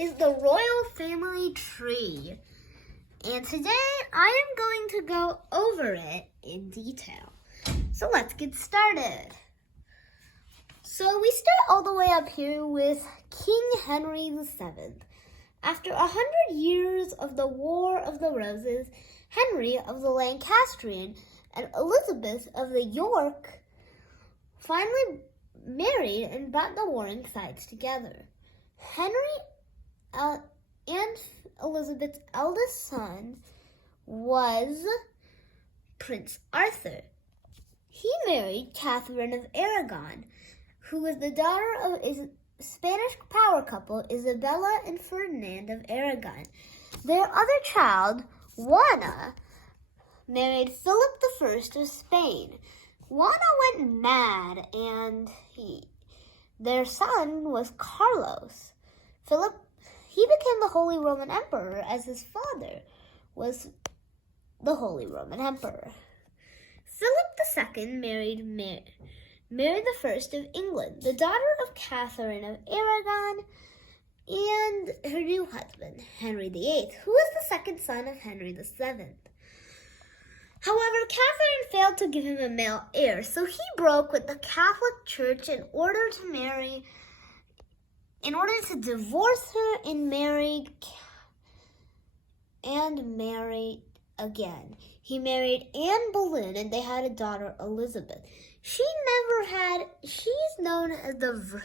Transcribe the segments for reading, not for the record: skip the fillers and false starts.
is the royal family tree. And today I am going to go over it in detail. So let's get started. So we start all the way up here with King Henry VII. After 100 years of the War of the Roses, Henry of the Lancastrian and Elizabeth of the York finally married and brought the warring sides together. Henry and Elizabeth's eldest son was Prince Arthur. He married Catherine of Aragon, who was the daughter of a Spanish power couple, Isabella and Ferdinand of Aragon. Their other child, Juana, married Philip I of Spain. Juana went mad, and their son was Carlos. Philip, he became the Holy Roman Emperor, as his father was the Holy Roman Emperor. Philip II married Mary I of England, the daughter of Catherine of Aragon, and her new husband, Henry VIII, who was the second son of Henry VII. However, Catherine failed to give him a male heir, so he broke with the Catholic Church in order to divorce her and marry again. He married Anne Boleyn, and they had a daughter, Elizabeth. She's known as the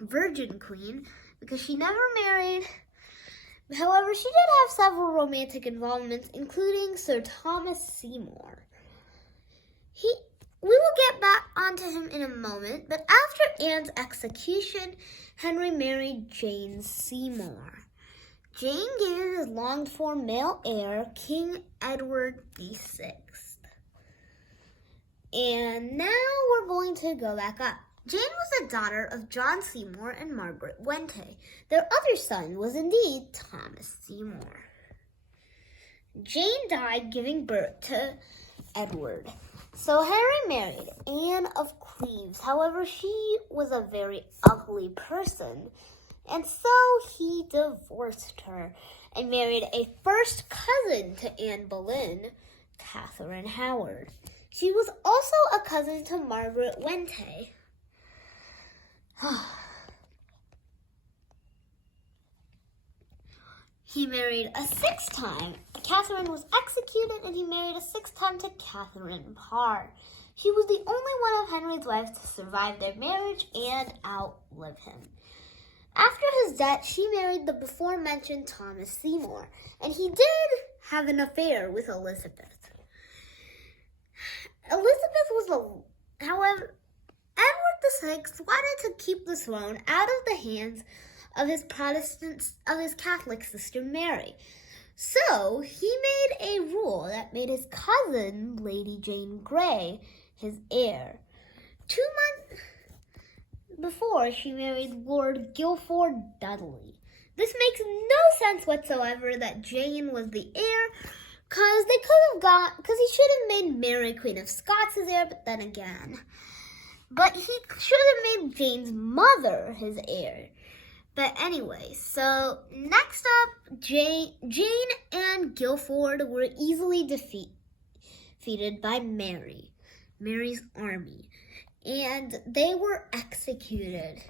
Virgin Queen because she never married. However, she did have several romantic involvements, including Sir Thomas Seymour. We will get back onto him in a moment, but after Anne's execution, Henry married Jane Seymour. Jane gave his longed-for male heir, King Edward VI. And now we're going to go back up. Jane was the daughter of John Seymour and Margaret Wente. Their other son was indeed Thomas Seymour. Jane died giving birth to Edward. So Henry married Anne of Cleves. However, she was a very ugly person, and so he divorced her and married a first cousin to Anne Boleyn, Catherine Howard. She was also a cousin to Margaret Wente. He married a sixth time. Catherine was executed, and he married a sixth time to Catherine Parr. She was the only one of Henry's wives to survive their marriage and outlive him. After his death, she married the before-mentioned Thomas Seymour, and he did have an affair with Elizabeth. However, Edward VI wanted to keep the throne out of the hands of his Catholic sister Mary. So he made a rule that made his cousin, Lady Jane Grey, his heir. 2 months before, she married Lord Guilford Dudley. This makes no sense whatsoever that Jane was the heir, because he should have made Mary Queen of Scots his heir, but he should have made Jane's mother his heir. But anyway, so next up, Jane and Guilford were easily defeated by Mary's army, and they were executed.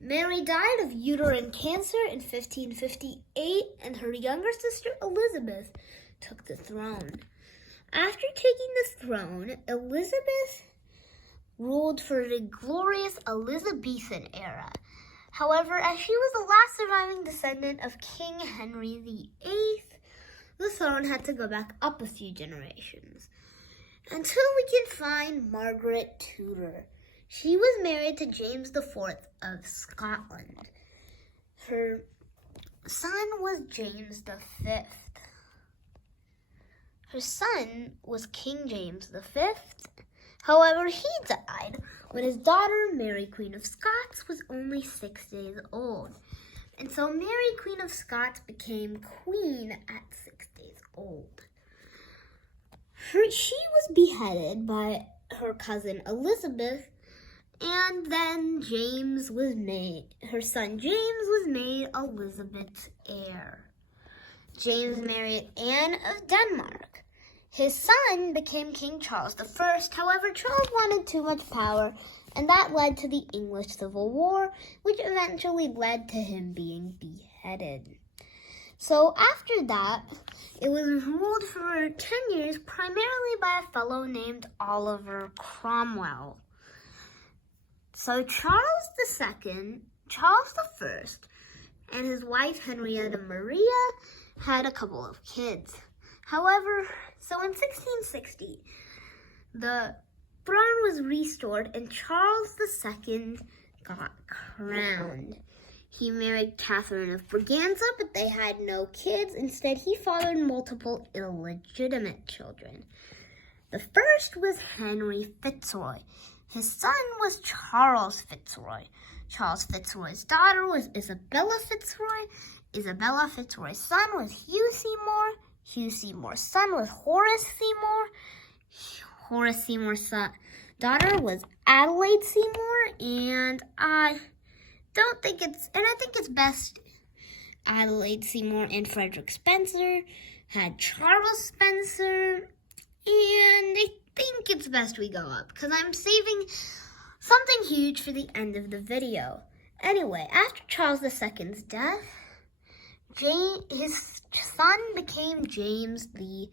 Mary died of uterine cancer in 1558, and her younger sister Elizabeth took the throne. After taking the throne, Elizabeth ruled for the glorious Elizabethan era. However, as she was the last surviving descendant of King Henry VIII, the throne had to go back up a few generations, until we can find Margaret Tudor. She was married to James IV of Scotland. Her son was James V. Her son was King James V. However, he died when his daughter, Mary Queen of Scots, was only 6 days old. And so Mary Queen of Scots became queen at 6 days old. She was beheaded by her cousin Elizabeth And then her son James was made Elizabeth's heir. James married Anne of Denmark. His son became King Charles I. However, Charles wanted too much power, and that led to the English Civil War, which eventually led to him being beheaded. So after that, it was ruled for 10 years, primarily by a fellow named Oliver Cromwell. So Charles I, and his wife Henrietta Maria had a couple of kids. However, so in 1660, the throne was restored and Charles II got crowned. He married Catherine of Braganza, but they had no kids. Instead, he fathered multiple illegitimate children. The first was Henry Fitzroy. His son was Charles Fitzroy. Charles Fitzroy's daughter was Isabella Fitzroy. Isabella Fitzroy's son was Hugh Seymour. Hugh Seymour's son was Horace Seymour. Horace Seymour's daughter was Adelaide Seymour, and I think it's best Adelaide Seymour and Frederick Spencer had Charles Spencer, and I think it's best we go up because I'm saving something huge for the end of the video. Anyway, after Charles II's death, his brother became James II.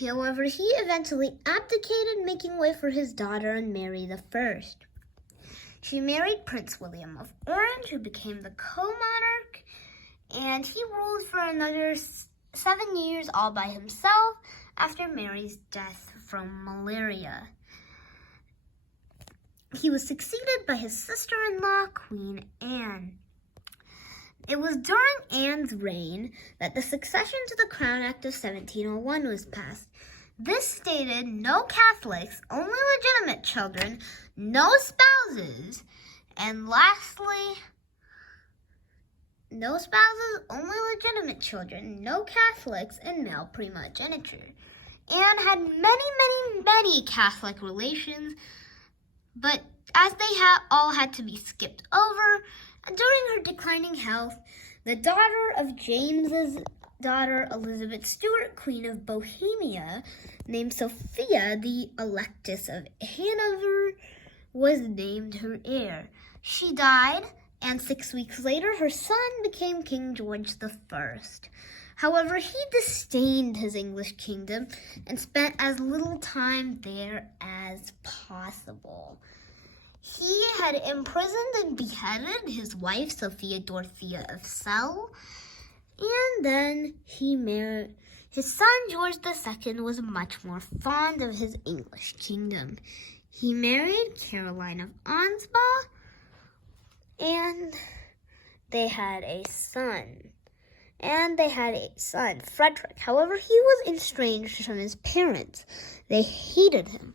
However, he eventually abdicated, making way for his daughter Mary I. She married Prince William of Orange, who became the co-monarch, and he ruled for another 7 years all by himself after Mary's death from malaria. He was succeeded by his sister-in-law, Queen Anne. It was during Anne's reign that the Succession to the Crown Act of 1701 was passed. This stated no Catholics, only legitimate children, no spouses, and lastly, no spouses, only legitimate children, no Catholics, and male primogeniture. Anne had many Catholic relations, but as they all had to be skipped over, during her declining health, the daughter of James's daughter, Elizabeth Stuart, Queen of Bohemia, named Sophia, the Electress of Hanover, was named her heir. She died, and 6 weeks later, her son became King George I. However, he disdained his English kingdom and spent as little time there as possible. He had imprisoned and beheaded his wife, Sophia Dorothea of Celle, and then he married. His son, George II, was much more fond of his English kingdom. He married Caroline of Ansbach, and they had a son. Frederick. However, he was estranged from his parents. They hated him.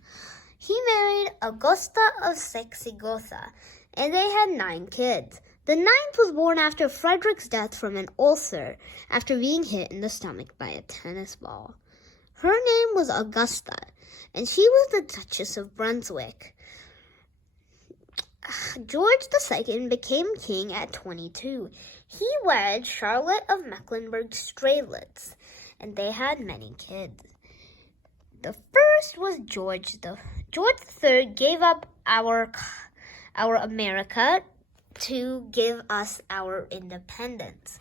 He married Augusta of Saxe-Gotha, and they had 9 kids. The 9th was born after Frederick's death from an ulcer after being hit in the stomach by a tennis ball. Her name was Augusta, and she was the Duchess of Brunswick. George II became king at 22. He wed Charlotte of Mecklenburg-Strelitz, and they had many kids. The first was George III gave up our America to give us our independence.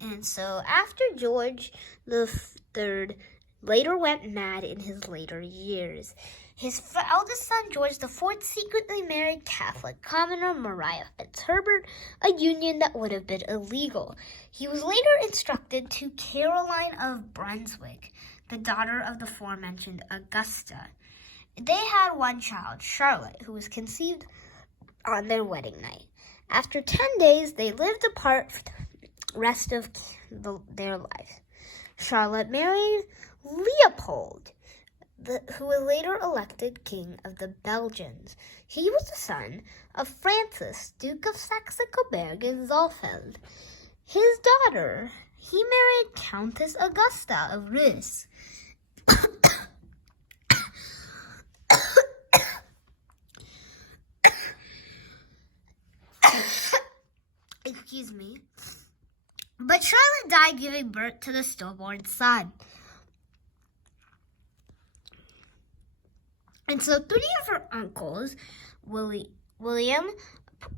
And so after George III later went mad in his later years, his eldest son, George IV, secretly married Catholic commoner Maria Fitzherbert, a union that would have been illegal. He was later instructed to Caroline of Brunswick, the daughter of the aforementioned Augusta. They had one child, Charlotte, who was conceived on their wedding night. After 10 days, they lived apart for the rest of their lives. Charlotte married Leopold, who was later elected King of the Belgians. He was the son of Francis, Duke of Saxe-Coburg and Zollfeld. His daughter, he married Countess Augusta of Reuss. Excuse me. But Charlotte died giving birth to the stillborn son. And so 3 of her uncles, William,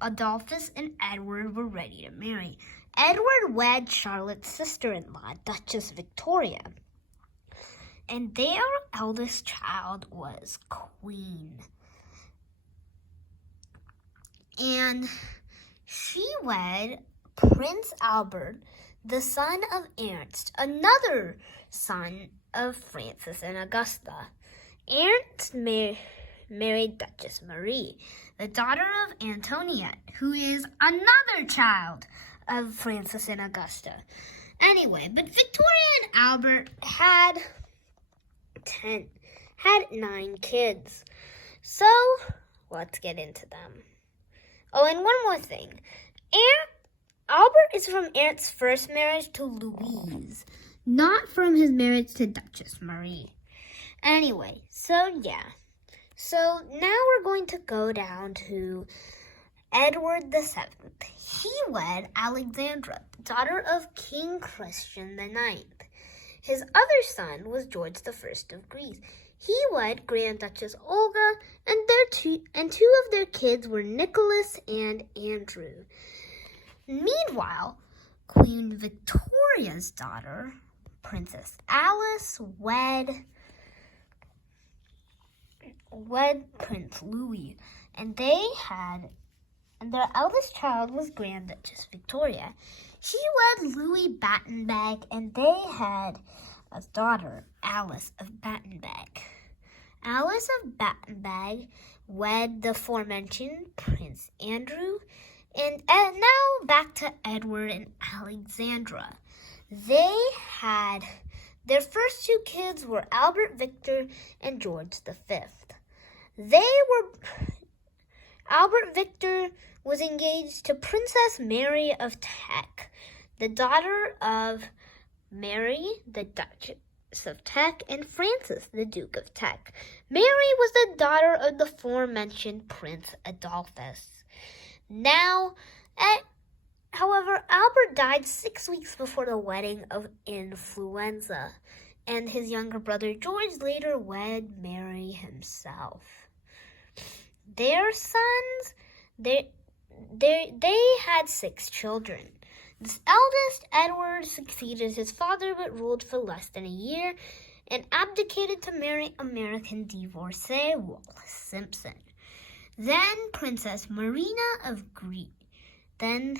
Adolphus, and Edward, were ready to marry. Edward wed Charlotte's sister-in-law, Duchess Victoria. And their eldest child was Queen. And she wed Prince Albert, the son of Ernst, another son of Francis and Augusta. Ernst married Duchess Marie, the daughter of Antoinette, who is another child of Francis and Augusta. Anyway, but Victoria and Albert had 9 kids. So, let's get into them. Oh, and one more thing. Albert is from Ernst's first marriage to Louise, not from his marriage to Duchess Marie. Anyway, so yeah. So now we're going to go down to Edward VII. He wed Alexandra, daughter of King Christian IX. His other son was George I of Greece. He wed Grand Duchess Olga, and two of their kids were Nicholas and Andrew. Meanwhile, Queen Victoria's daughter, Princess Alice, wed Prince Louis, and their eldest child was Grand Duchess Victoria. She wed Louis Battenberg, and they had a daughter, Alice of Battenberg. Alice of Battenberg wed the aforementioned Prince Andrew. And now back to Edward and Alexandra. Their first 2 kids were Albert Victor and George V. Albert Victor was engaged to Princess Mary of Teck, the daughter of Mary, the Duchess of Teck, and Francis, the Duke of Teck. Mary was the daughter of the aforementioned Prince Adolphus. However, Albert died 6 weeks before the wedding of influenza, and his younger brother George later wed Mary himself. Their sons, they had 6 children. The eldest, Edward, succeeded his father but ruled for less than a year and abdicated to marry American divorcee Wallis Simpson. Then Princess Marina of Greece. Then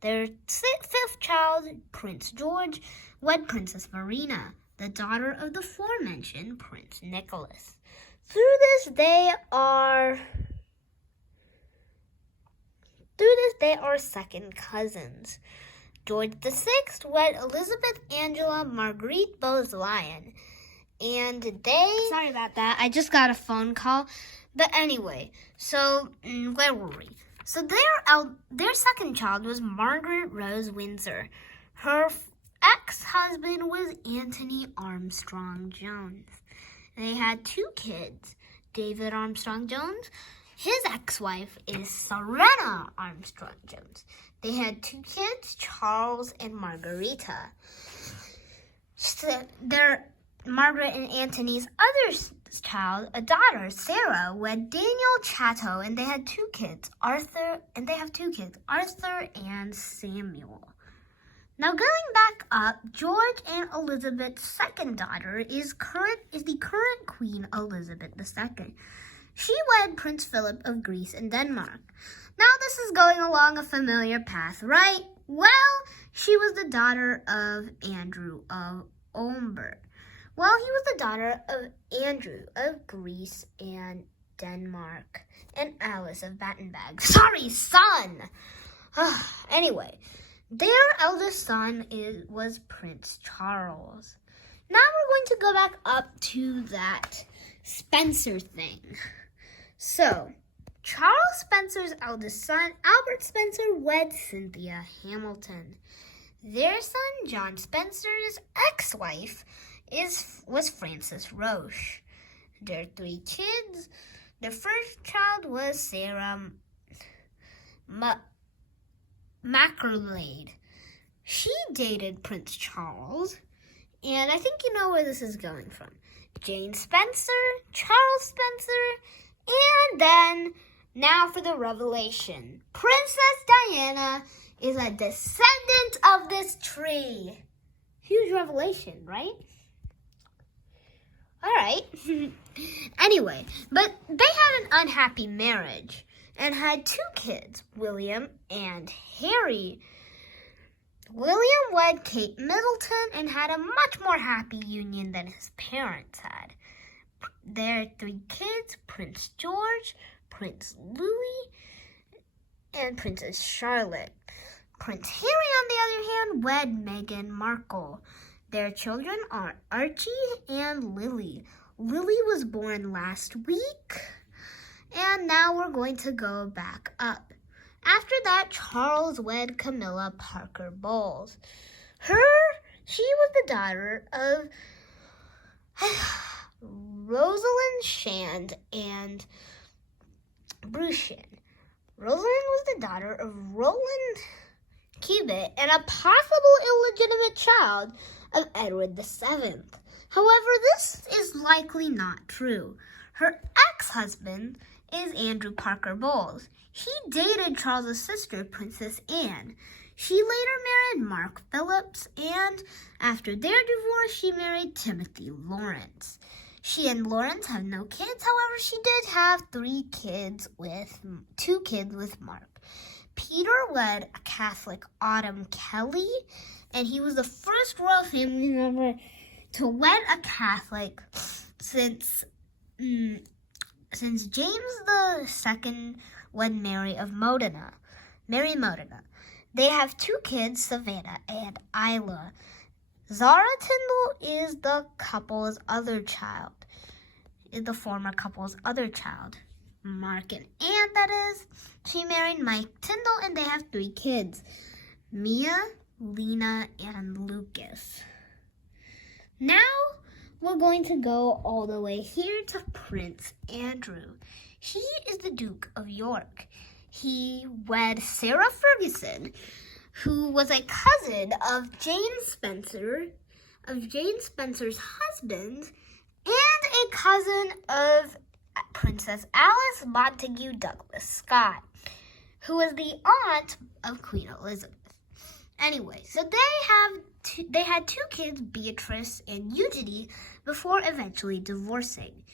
their 5th child, Prince George, wed Princess Marina, the daughter of the aforementioned Prince Nicholas. Through this, they are second cousins. George VI wed Elizabeth Angela Marguerite Bowes-Lyon, and Sorry about that. I just got a phone call. But anyway, so where were we? So their second child was Margaret Rose Windsor. Her ex-husband was Anthony Armstrong Jones. They had 2 kids, David Armstrong Jones. His ex-wife is Serena Armstrong Jones. They had 2 kids, Charles and Margarita. Margaret and Anthony's other child, a daughter, Sarah, wed Daniel Chatto, and they have 2 kids, Arthur and Samuel. Now going back up, George and Elizabeth's second daughter is the current Queen Elizabeth II. She wed Prince Philip of Greece and Denmark. Now this is going along a familiar path, right? Well, she was the daughter of Andrew of Umber. Well, he was the daughter of Andrew of Greece and Denmark, and Alice of Battenberg. Sorry, son! Anyway, their eldest son was Prince Charles. Now we're going to go back up to that Spencer thing. So, Charles Spencer's eldest son, Albert Spencer, wed Cynthia Hamilton. Their son, John Spencer's ex-wife, was Frances Roche. Their 3 kids, The first child was Sarah Mackerlade. She dated Prince Charles, and I think you know where this is going from. Jane Spencer, Charles Spencer, and then now for the revelation. Princess Diana is a descendant of this tree. Huge revelation, right? All right. Anyway, but they had an unhappy marriage and had 2 kids, William and Harry. William wed Kate Middleton and had a much more happy union than his parents had. Their 3 kids, Prince George, Prince Louis, and Princess Charlotte. Prince Harry, on the other hand, wed Meghan Markle. Their children are Archie and Lily. Lily was born last week, and now we're going to go back up. After that, Charles wed Camilla Parker Bowles. She was the daughter of Rosalind Shand and Brucian. Rosalind was the daughter of Roland Cubitt and a possible illegitimate child of Edward VII. However, this is likely not true. Her ex-husband is Andrew Parker Bowles. He dated Charles's sister, Princess Anne. She later married Mark Phillips, and after their divorce, she married Timothy Lawrence. She and Lawrence have no kids. However, she did have 2 kids with Mark. Peter wed a Catholic, Autumn Kelly, and he was the first royal family member to wed a Catholic since James II wed Mary Modena. They have 2 kids, Savannah and Isla. Zara Tyndall is the former couple's other child. Mark and Anne, that is. She married Mike Tyndall, and they have 3 kids, Mia, Lena, and Lucas. Now we're going to go all the way here to Prince Andrew. He is the Duke of York. He wed Sarah Ferguson, who was a cousin of Jane Spencer's husband, and a cousin of Princess Alice Montague Douglas Scott, who was the aunt of Queen Elizabeth. Anyway, so they had 2 kids, Beatrice and Eugenie, before eventually divorcing.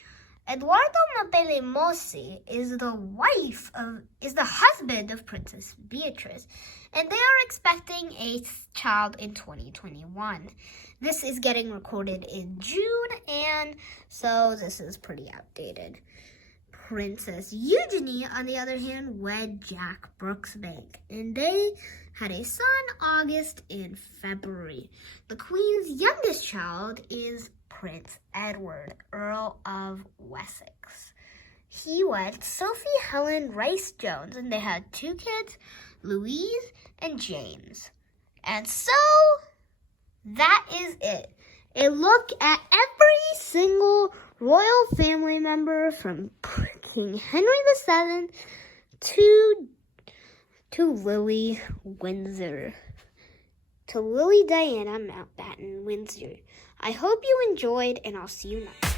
Eduardo Mapele Mossi is the husband of Princess Beatrice, and they are expecting a child in 2021. This is getting recorded in June, and so this is pretty outdated. Princess Eugenie, on the other hand, wed Jack Brooksbank, and they had a son August and February. The Queen's youngest child is Prince Edward, Earl of Wessex. He wed Sophie Helen Rice Jones, and they had 2 kids, Louise and James. And so, that is it. A look at every single royal family member from King Henry VII to Lily Windsor, to Lily Diana Mountbatten Windsor. I hope you enjoyed, and I'll see you next time.